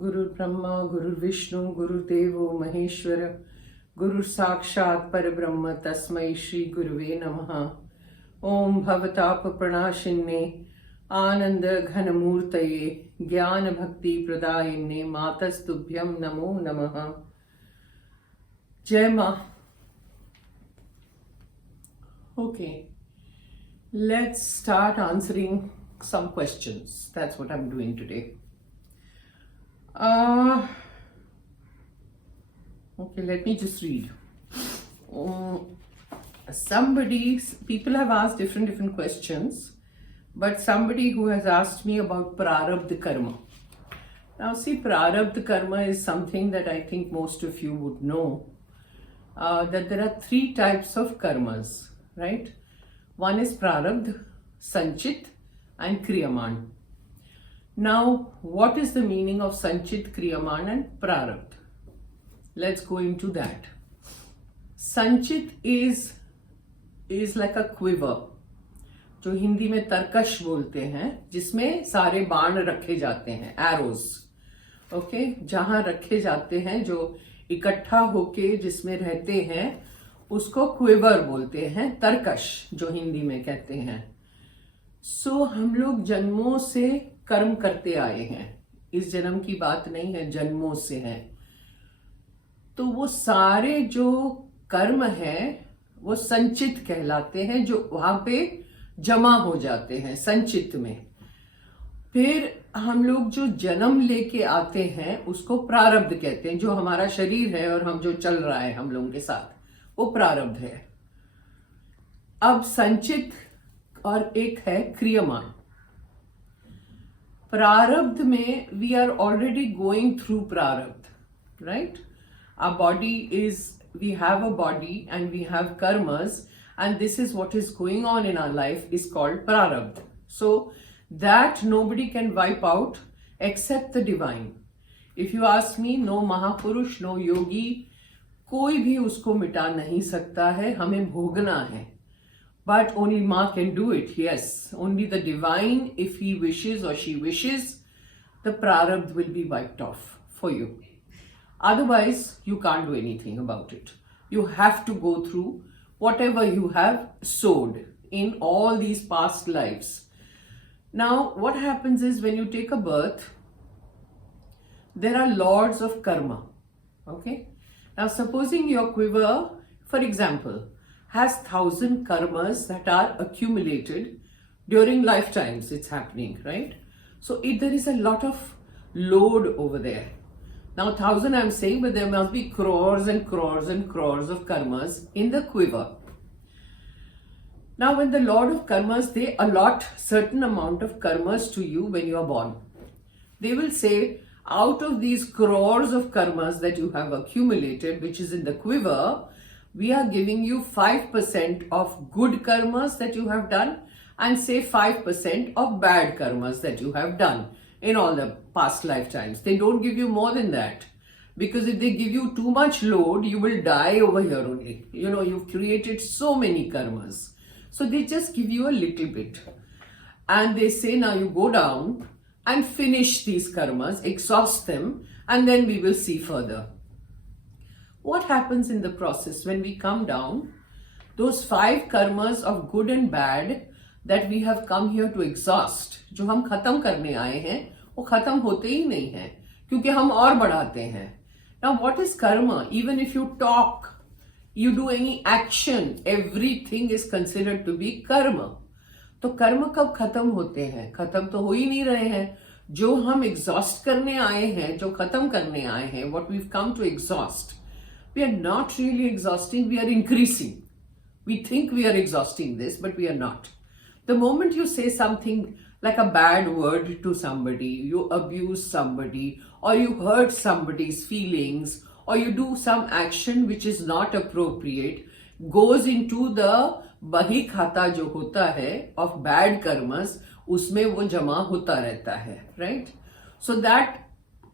गुरुर् ब्रह्मा गुरुर्विष्णु गुरुर्देवो महेश्वर गुरुः साक्षात् परब्रह्म तस्मै श्री गुरुवे नमः। ओम भवताप प्रणाशिन्ने आनंद घनमूर्तये ज्ञान भक्ति प्रदायिन्ने मातस्तुभ्यं नमो नमः। जय मां। Okay, let's start answering some questions. That's what I'm doing today. Okay, let me just read. People have asked different questions, but somebody who has asked me about prarabdha karma. Now see, prarabdha karma is something that I think most of you would know, that there are three types of karmas, right? One is prarabdha, sanchit and kriyaman. Now, what is the meaning of sanchit, kriyaman and prarabdha? Let's go into that. Sanchit is like a quiver, जो हिंदी में तरकश बोलते हैं, जिसमें सारे बाण रखे जाते हैं, एरोज, ओके, जहां रखे जाते हैं, जो इकट्ठा होके जिसमें रहते हैं, उसको क्विवर बोलते हैं, तरकश जो हिंदी में कहते हैं। सो हम लोग जन्मों से कर्म करते आए हैं, इस जन्म की बात नहीं है, जन्मों से है। तो वो सारे जो कर्म है वो संचित कहलाते हैं, जो वहां पे जमा हो जाते हैं संचित में। फिर हम लोग जो जन्म लेके आते हैं उसको प्रारब्ध कहते हैं, जो हमारा शरीर है और हम जो चल रहा है हम लोगों के साथ, वो प्रारब्ध है। अब संचित और एक है क्रियमान। प्रारब्ध में we are already going through prarabdh, right? Our body is, we have a body and we have karmas, and this is what is going on in our life is called prarabdha. So that nobody can wipe out except the divine. If you ask me, no Mahapurush, no yogi, कोई भी उसको मिटा नहीं सकता है, हमें भोगना है। But only Ma can do it, yes. Only the divine, if he wishes or she wishes, the prarabdha will be wiped off for you. Otherwise, you can't do anything about it. You have to go through whatever you have sowed in all these past lives. Now, what happens is when you take a birth, there are lords of karma. Okay? Now, supposing your quiver, for example, has 1,000 karmas that are accumulated during lifetimes, it's happening, right? So, there is a lot of load over there. Now 1,000 I'm saying, but there must be crores and crores and crores of karmas in the quiver. Now when the Lord of Karmas, they allot certain amount of karmas to you when you are born. They will say, out of these crores of karmas that you have accumulated, which is in the quiver, we are giving you 5% of good karmas that you have done, and say 5% of bad karmas that you have done in all the past lifetimes. They don't give you more than that, because if they give you too much load, you will die over here only. You know, you've created so many karmas. So they just give you a little bit. And they say, now you go down and finish these karmas, exhaust them, and then we will see further. What happens in the process when we come down? Those 5 karmas of good and bad that we have come here to exhaust, जो हम खत्म करने आए हैं, वो खत्म होते ही नहीं हैं, क्योंकि हम और बढ़ाते हैं। Now what is karma? Even if you talk, you do any action, everything is considered to be karma. तो कर्म कब खत्म होते हैं? खत्म तो हो ही नहीं रहे हैं। जो हम exhaust करने आए हैं, जो खत्म करने आए हैं, what we've come to exhaust, we are not really exhausting, we are increasing. We think we are exhausting this, but we are not. The moment you say something like a bad word to somebody, you abuse somebody, or you hurt somebody's feelings, or you do some action which is not appropriate, goes into the बही खाता जो होता है of bad karmas, उसमें वो जमा होता रहता है, right? So that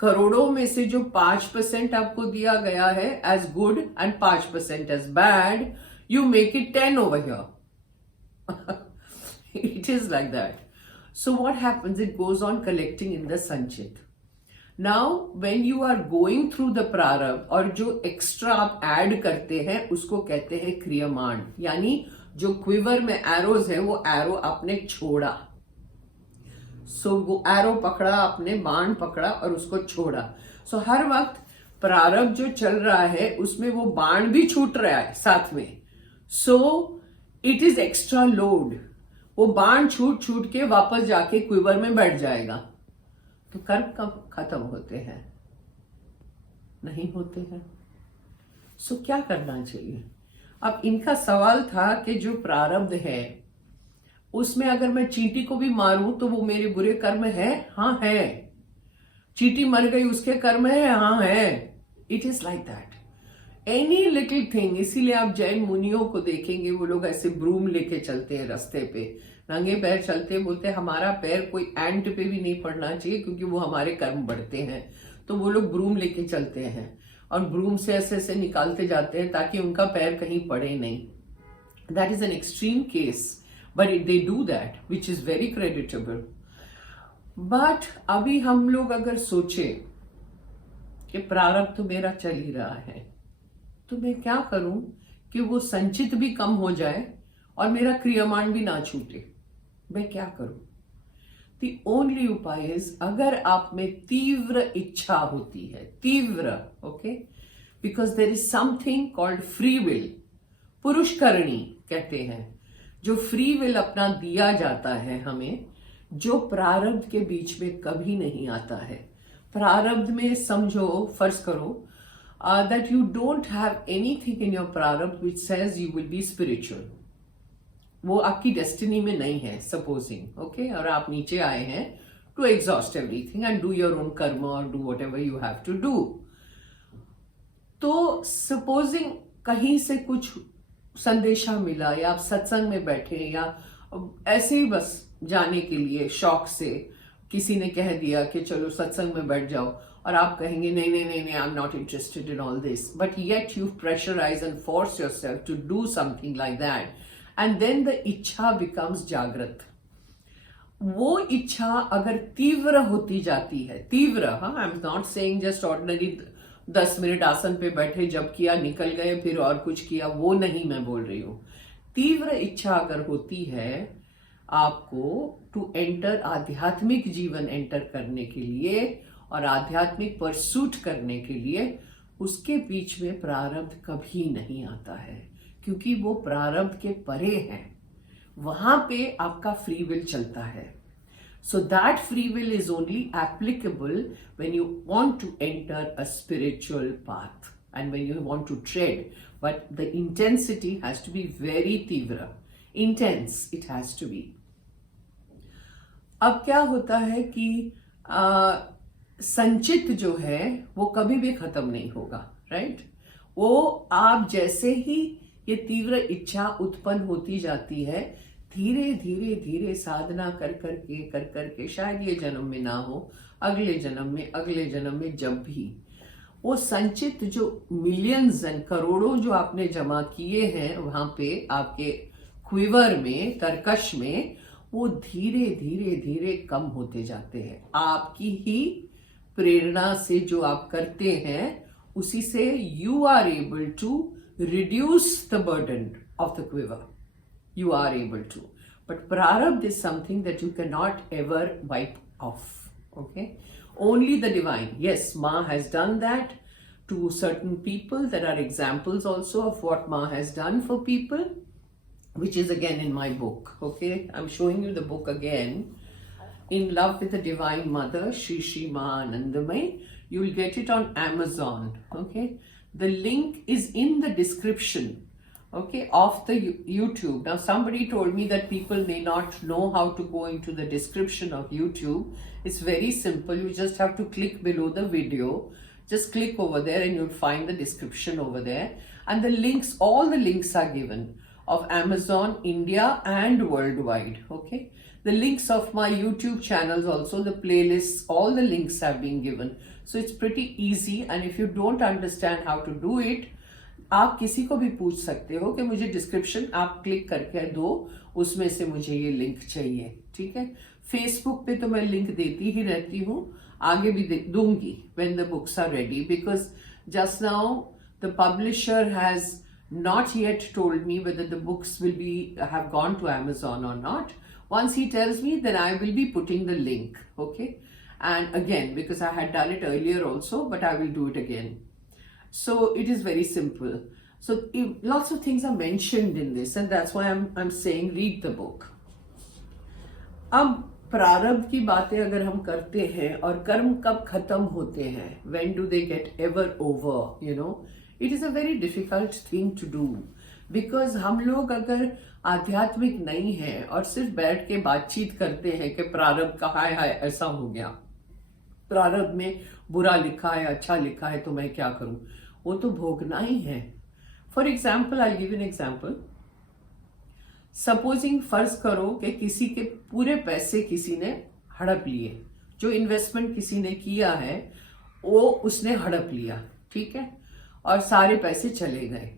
करोड़ों में से जो 5% आपको दिया गया है as good and 5% as bad, you make it 10 over here. It is like that. So what happens? It goes on collecting in the sanchit. Now when you are going through the prarabdh, और जो extra आप add करते हैं उसको कहते हैं क्रियमाण, यानी जो क्विवर में एरोज है वो एरो आपने छोड़ा। सो वो एरो पकड़ा आपने, बाण पकड़ा और उसको छोड़ा। सो हर वक्त प्रारब्ध जो चल रहा है उसमें वो बाण भी छूट रहा है साथ में। So it is extra load. वो बाण छूट छूट के वापस जाके क्विवर में बैठ जाएगा। तो कर्म कब खत्म होते हैं? नहीं होते हैं। सो क्या करना चाहिए? अब इनका सवाल था कि जो प्रारब्ध है उसमें अगर मैं चींटी को भी मारूं तो वो मेरे बुरे कर्म है? हाँ है। चींटी मर गई, उसके कर्म है? हाँ है। It is like that. Any little thing. इसीलिए आप जैन मुनियों को देखेंगे, वो लोग ऐसे ब्रूम लेके चलते हैं रास्ते पे, नंगे पैर चलते, बोलते हैं हमारा पैर कोई एंट पे भी नहीं पड़ना चाहिए क्योंकि वो हमारे कर्म बढ़ते हैं। तो वो लोग ब्रूम लेके चलते हैं और ब्रूम से ऐसे ऐसे निकालते जाते हैं ताकि उनका पैर कहीं पड़े नहीं। That is an extreme case, but they do that, which is very creditable. But अभी हम लोग अगर सोचे कि प्रारब्ध तो मेरा चल ही रहा है, तो मैं क्या करूं कि वो संचित भी कम हो जाए और मेरा क्रियमाण भी ना छूटे? मैं क्या करूं? The only उपाय is, अगर आप में तीव्र इच्छा होती है, तीव्र, okay, because there is something called free will, पुरुषकरणी कहते हैं, जो फ्री विल अपना दिया जाता है हमें, जो प्रारब्ध के बीच में कभी नहीं आता है। प्रारब्ध में समझो, फर्ज करो that you don't have anything in your प्रारब्ध which says you will be spiritual. वो आपकी डेस्टिनी में नहीं है, सपोजिंग, ओके, और आप नीचे आए हैं to exhaust everything and do your own karma और do whatever you have to do. तो सपोजिंग कहीं से कुछ संदेशा मिला, या आप सत्संग में बैठे, या ऐसे ही बस जाने के लिए शौक से किसी ने कह दिया कि चलो सत्संग में बैठ जाओ, और आप कहेंगे नहीं नहीं नहीं नहीं, I am not interested in all this, but yet you pressurise and force yourself to do something like that, and then the iccha becomes jagrit. वो इच्छा अगर तीव्र होती जाती है, तीव्र, हाँ, आई am not saying just ordinary 10 minute आसन पे बैठे, जब किया निकल गए, फिर और कुछ किया, वो नहीं मैं बोल रही हूं। तीव्र इच्छा अगर होती है आपको टू एंटर, आध्यात्मिक जीवन एंटर करने के लिए और आध्यात्मिक परसूट करने के लिए, उसके बीच में प्रारब्ध कभी नहीं आता है, क्योंकि वो प्रारब्ध के परे है। वहां पे आपका फ्री विल चलता है। So that free will is only applicable when you want to enter a spiritual path and when you want to tread. But the intensity has to be very tivra. Intense it has to be. अब क्या होता है कि संचित जो है वो कभी भी खत्म नहीं होगा, राइट? वो आप जैसे ही ये तीव्र इच्छा उत्पन्न होती जाती है, धीरे धीरे धीरे साधना कर करके शायद ये जन्म में ना हो, अगले जन्म में जब भी वो संचित जो मिलियंस एंड करोड़ों जो आपने जमा किए हैं वहां पे आपके क्विवर में, तरकश में, वो धीरे धीरे धीरे कम होते जाते हैं। आपकी ही प्रेरणा से जो आप करते हैं उसी से you are able to reduce the burden of the quiver. You are able to, but prarabdha is something that you cannot ever wipe off. Okay, only the divine. Yes, Ma has done that to certain people. There are examples also of what Ma has done for people, which is again in my book. Okay, I'm showing you the book again. In Love with the Divine Mother, Shri Shri Mahanandamai. You will get it on Amazon. Okay, the link is in the description. Okay, of the YouTube. Now somebody told me that people may not know how to go into the description of YouTube. It's very simple. You just have to click below the video. Just click over there and you'll find the description over there. And the links, all the links are given of Amazon, India and worldwide. Okay. The links of my YouTube channels also, the playlists, all the links have been given. So it's pretty easy, and if you don't understand how to do it, आप किसी को भी पूछ सकते हो कि मुझे description आप क्लिक करके दो, उसमें से मुझे ये लिंक चाहिए, ठीक है? फेसबुक पे तो मैं लिंक देती ही रहती हूँ, आगे भी दूंगी when the books are ready, because just now the publisher has not yet told me whether the books will be have gone to Amazon or not. Once he tells me, then I will be putting the link. Okay, and again, because I had done it earlier also, but I will do it again. So it is very simple. So lots of things are mentioned in this, and that's why I'm saying read the book. अब प्रारब्ध की बातें अगर हम करते हैं और कर्म कब खत्म होते हैं, when do they get ever over, you know, it is a very difficult thing to do, because हम लोग अगर आध्यात्मिक नहीं हैं और सिर्फ बैठ के बातचीत करते हैं कि प्रारब्ध का हाय हाय ऐसा हो गया, प्रारब्ध में बुरा लिखा है अच्छा लिखा है तो मैं क्या करूं, वो तो भोगना ही है. For example, I give an example. Supposing फर्ज करो कि किसी के पूरे पैसे किसी ने हड़प लिए, जो इन्वेस्टमेंट किसी ने किया है वो उसने हड़प लिया, ठीक है, और सारे पैसे चले गए.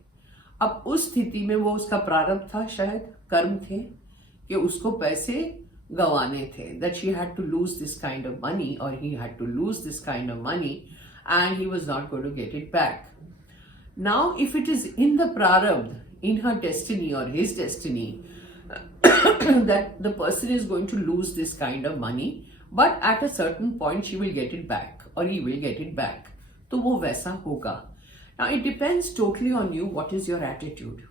अब उस स्थिति में वो उसका प्रारब्ध था, शायद कर्म थे कि उसको पैसे गंवाने थे, that she had to lose this kind of money or he had to lose this kind of money and he was not going to get it back. Now if it is in the prarabdha, in her destiny or his destiny, that the person is going to lose this kind of money, but at a certain point she will get it back or he will get it back, तो वो वैसा होगा. Now it depends totally on you, what is your attitude.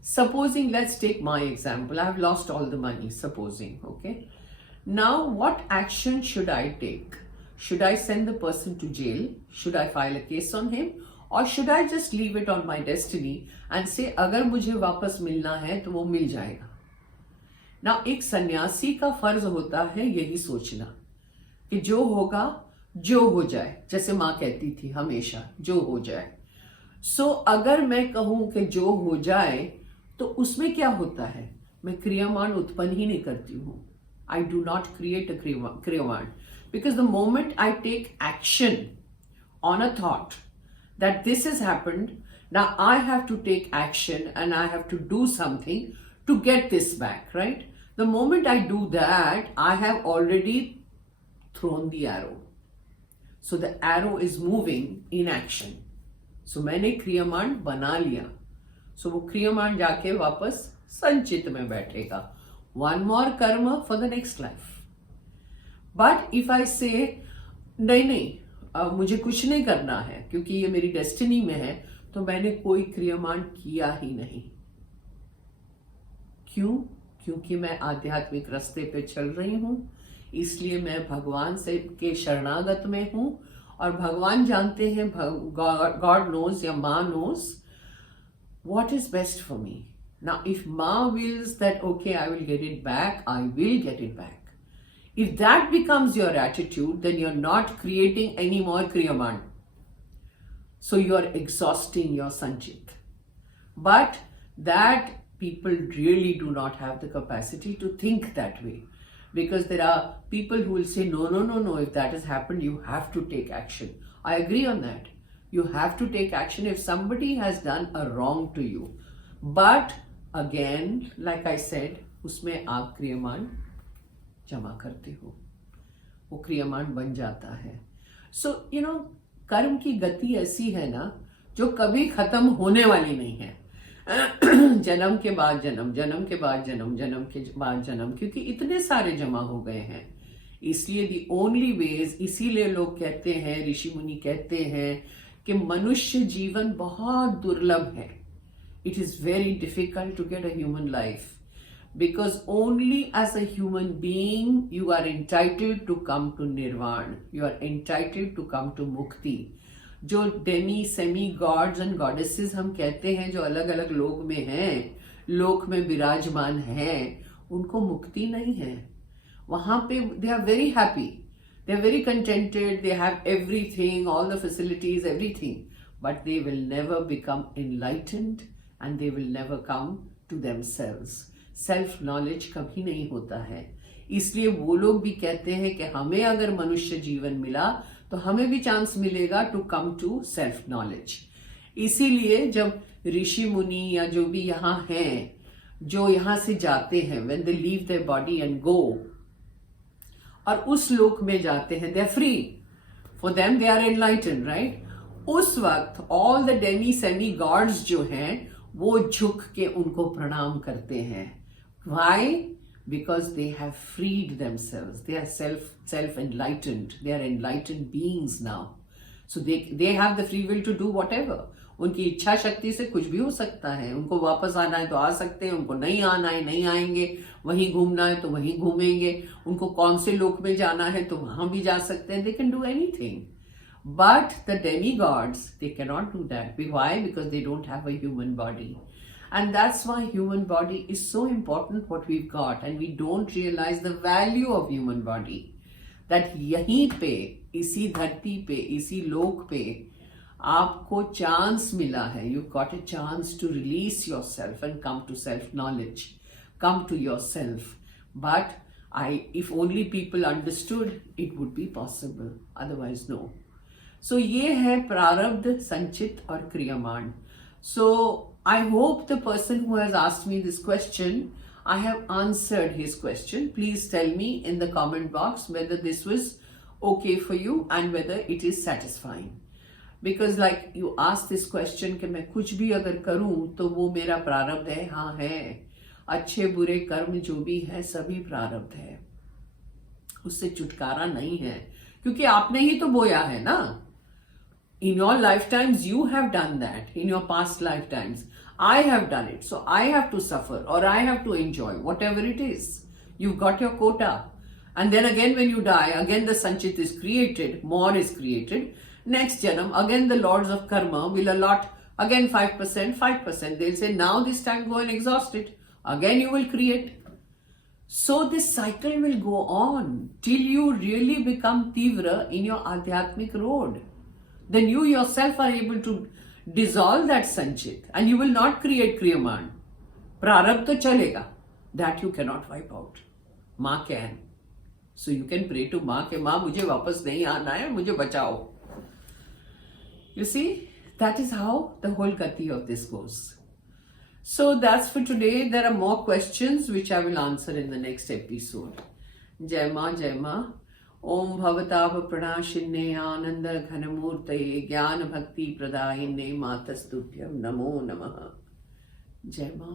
Supposing, let's take my example, I have lost all the money, supposing, okay. Now what action should I take? Should I send the person to jail? Should I file a case on him? Or should I just leave it on my destiny and say अगर मुझे वापस मिलना है तो वो मिल जाएगा. Now एक सन्यासी का फर्ज होता है यही सोचना कि जो होगा जो हो जाए, जैसे माँ कहती थी हमेशा जो हो जाए. सो अगर मैं कहूं कि जो हो जाए तो उसमें क्या होता है, मैं क्रियामान उत्पन्न ही नहीं करती हूं. I do not create a kriyaman, because the moment I take action on a thought that this has happened, now I have to take action and I have to do something to get this back, right? The moment I do that, I have already thrown the arrow. So the arrow is moving in action. So मैंने क्रियामान बना लिया. So वो क्रियामान जाके वापस संचित में बैठेगा. One more karma for the next life. But if I say नहीं मुझे कुछ नहीं करना है क्योंकि ये मेरी डेस्टिनी में है, तो मैंने कोई क्रियामान किया ही नहीं. क्यों? क्योंकि मैं आध्यात्मिक रास्ते पे चल रही हूं, इसलिए मैं भगवान से के शरणागत में हूं और भगवान जानते हैं, गॉड नोज या माँ knows what is best for me. Now if Ma wills that okay I will get it back, I will get it back. If that becomes your attitude, then you're not creating any more kriyaman. So you're exhausting your sanchit. But that people really do not have the capacity to think that way. Because there are people who will say, no, if that has happened, you have to take action. I agree on that. You have to take action if somebody has done a wrong to you. But again, like I said, उसमें आप क्रियामान जमा करते हो, वो क्रियामान बन जाता है. So you know, कर्म की गति ऐसी है ना जो कभी खत्म होने वाली नहीं है. जन्म के बाद जन्म, जन्म के बाद जन्म, जन्म के बाद जन्म, क्योंकि इतने सारे जमा हो गए हैं. इसलिए दी ओनली वेज, इसीलिए लोग कहते हैं, ऋषि मुनि कहते हैं कि मनुष्य जीवन बहुत दुर्लभ है. It is very difficult to get a human life, because only as a human being you are entitled to come to nirvana, you are entitled to come to mukti. जो Demi semi gods and goddesses हम कहते हैं, जो अलग अलग लोक में हैं, लोक में विराजमान हैं, उनको मुक्ति नहीं है. वहां पे they are very happy, they are very contented, they have everything, all the facilities, everything, but they will never become enlightened and they will never come to themselves. Self knowledge कभी नहीं होता है. इसलिए वो लोग भी कहते हैं कि हमें अगर मनुष्य जीवन मिला तो हमें भी चांस मिलेगा to come to self knowledge. इसीलिए जब ऋषि मुनि या जो भी यहाँ हैं, जो यहाँ से जाते हैं, when they leave their body and go, और उस लोक में जाते हैं, they are free, for them they are enlighten, right? उस वक्त all the demi semi gods जो हैं वो झुक के उनको प्रणाम करते हैं. Why? Because they have freed themselves. They are self enlightened. They are enlightened beings now. So they have the free will to do whatever. उनकी इच्छा शक्ति से कुछ भी हो सकता है. उनको वापस आना है तो आ सकते हैं, उनको नहीं आना है नहीं आएंगे, वहीं घूमना है तो वहीं घूमेंगे, उनको कौन से लोक में जाना है तो वहां भी जा सकते हैं. They can do anything. But the demigods, they cannot do that. Why? Because they don't have a human body. And that's why human body is so important what we've got, and we don't realize the value of human body. That यहीं पे, इसी धरती पे, इसी लोक पे आपको chance मिला है. You got a chance to release yourself and come to self-knowledge. Come to yourself. But if only people understood, it would be possible. Otherwise, no. So ये है प्रारब्ध, संचित और क्रियमाण. So I hope the person who has asked me this question, I have answered his question. Please tell me in the comment box whether this was okay for you and whether it is satisfying. Because like you asked this question कि मैं कुछ भी अगर करूं तो वो मेरा प्रारब्ध है. हाँ है, अच्छे बुरे कर्म जो भी है सभी प्रारब्ध है, उससे छुटकारा नहीं है, क्योंकि आपने ही तो बोया है ना. In your lifetimes, you have done that. In your past lifetimes, I have done it. So I have to suffer or I have to enjoy whatever it is. You've got your quota. And then again, when you die, again the sanchit is created, more is created. Next janam, again the lords of karma will allot again 5%, 5%. They'll say, now this time go and exhaust it. Again you will create. So this cycle will go on till you really become tivra in your adhyatmic road. Then you yourself are able to dissolve that sanchit and you will not create kriyaman. Prarabdha to chalega. That you cannot wipe out. Ma can. So you can pray to Ma ke Ma mujhe wapas nahi aana hai, mujhe bachao. You see, that is how the whole gati of this goes. So that's for today. There are more questions which I will answer in the next episode. Jai Ma, Jai Ma. ओम भवताप प्रणाशिन्ने आनंद घनमूर्तये ज्ञान भक्ति प्रदायिने मातस्तुभ्यं नमो नमः. जय मां.